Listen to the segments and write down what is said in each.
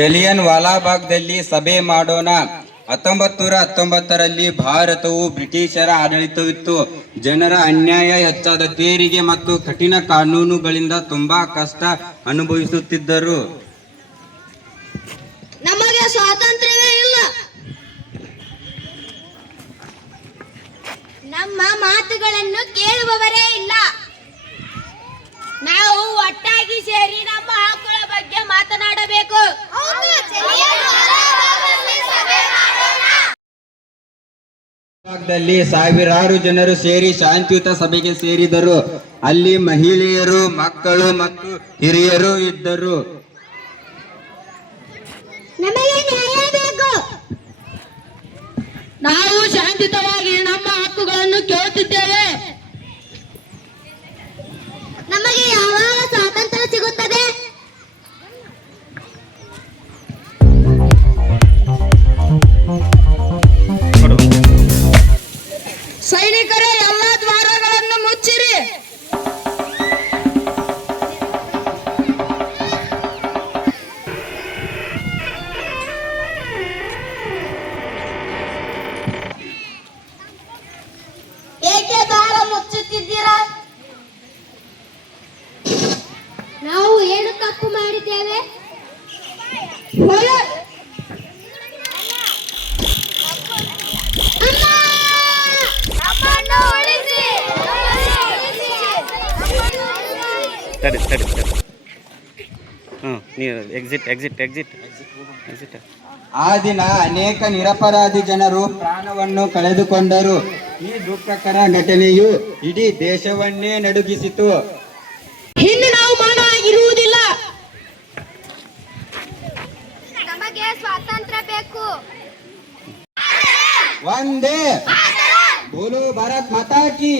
ಜಲಿಯನ್ ವಾಲಾಬಾಗ್ದಲ್ಲಿ ಸಭೆ ಮಾಡೋಣ. 1919ರಲ್ಲಿ ಭಾರತವು ಬ್ರಿಟಿಷರ ಆಡಳಿತವಿತ್ತು. ಜನರ ಅನ್ಯಾಯ ಹೆಚ್ಚಾದ ತೆರಿಗೆ ಮತ್ತು ಕಠಿಣ ಕಾನೂನುಗಳಿಂದ ತುಂಬಾ ಕಷ್ಟ ಅನುಭವಿಸುತ್ತಿದ್ದರು. ನಮಗೆ ಸ್ವಾತಂತ್ರ್ಯವೇ ಇಲ್ಲ. ನಮ್ಮ ಮಾತುಗಳನ್ನು ಕೇಳುವವರೇ ಇಲ್ಲ. ನಾವು ಒಟ್ಟಾಗಿ ಸೇರಿ ನಮ್ಮ ಹಕ್ಕುಗಳ ಬಗ್ಗೆ ಮಾತನಾಡಬೇಕು. ದಲ್ಲಿ ಸಾವಿರಾರು ಜನರು ಸೇರಿ ಶಾಂತಿಯುತ ಸಭೆಗೆ ಸೇರಿದರು. ಅಲ್ಲಿ ಮಹಿಳೆಯರು, ಮಕ್ಕಳು ಮತ್ತು ಹಿರಿಯರು ಇದ್ದರು. ನಮಗೆ ನ್ಯಾಯ ಬೇಕು. ನಾವು ಶಾಂತಿಯುತವಾಗಿ ನಮ್ಮ ಹಕ್ಕುಗಳನ್ನು ಕೇಳುತ್ತಿದ್ದೇವೆ. ನಮಗೆ ಯಾವಾಗ ಸ್ವಾತಂತ್ರ್ಯ ಸಿಗುತ್ತದೆ? ಸೈನಿಕರೇ, ಎಲ್ಲ ದ್ವಾರಗಳನ್ನು ಮುಚ್ಚಿರಿ. ಏಕೆ ದ್ವಾರ ಮುಚ್ಚುತ್ತಿದ್ದೀರಾ? ನಾವು ಏನು ತಪ್ಪು ಮಾಡಿದ್ದೇವೆ? ಆ ದಿನ ಅನೇಕ ನಿರಪರಾಧಿ ಜನರು ಪ್ರಾಣವನ್ನು ಕಳೆದುಕೊಂಡರು. ಈ ದುಃಖಕರ ಘಟನೆಯು ಇಡೀ ದೇಶವನ್ನೇ ನಡುಗಿಸಿತು. ಇನ್ನು ನಾವು ಮೌನವಾಗಿರುವುದಿಲ್ಲ. ನಮಗೆ ಸ್ವಾತಂತ್ರ್ಯ ಬೇಕು. ವಂದೇ ಬೋಲೋ ಭಾರತ್ ಮಾತಾ ಕಿ,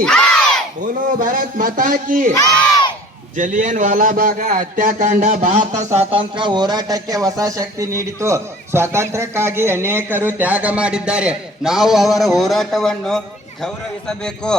ಬೋಲೋ ಭಾರತ್ ಮಾತಾ ಕಿ. ಜಲಿಯನ್ ವಾಲಾಬಾಗ್ ಹತ್ಯಾಕಾಂಡ ಭಾರತ ಸ್ವಾತಂತ್ರ್ಯ ಹೋರಾಟಕ್ಕೆ ಹೊಸ ಶಕ್ತಿ ನೀಡಿತು. ಸ್ವಾತಂತ್ರ್ಯಕ್ಕಾಗಿ ಅನೇಕರು ತ್ಯಾಗ ಮಾಡಿದ್ದಾರೆ. ನಾವು ಅವರ ಹೋರಾಟವನ್ನು ಗೌರವಿಸಬೇಕು.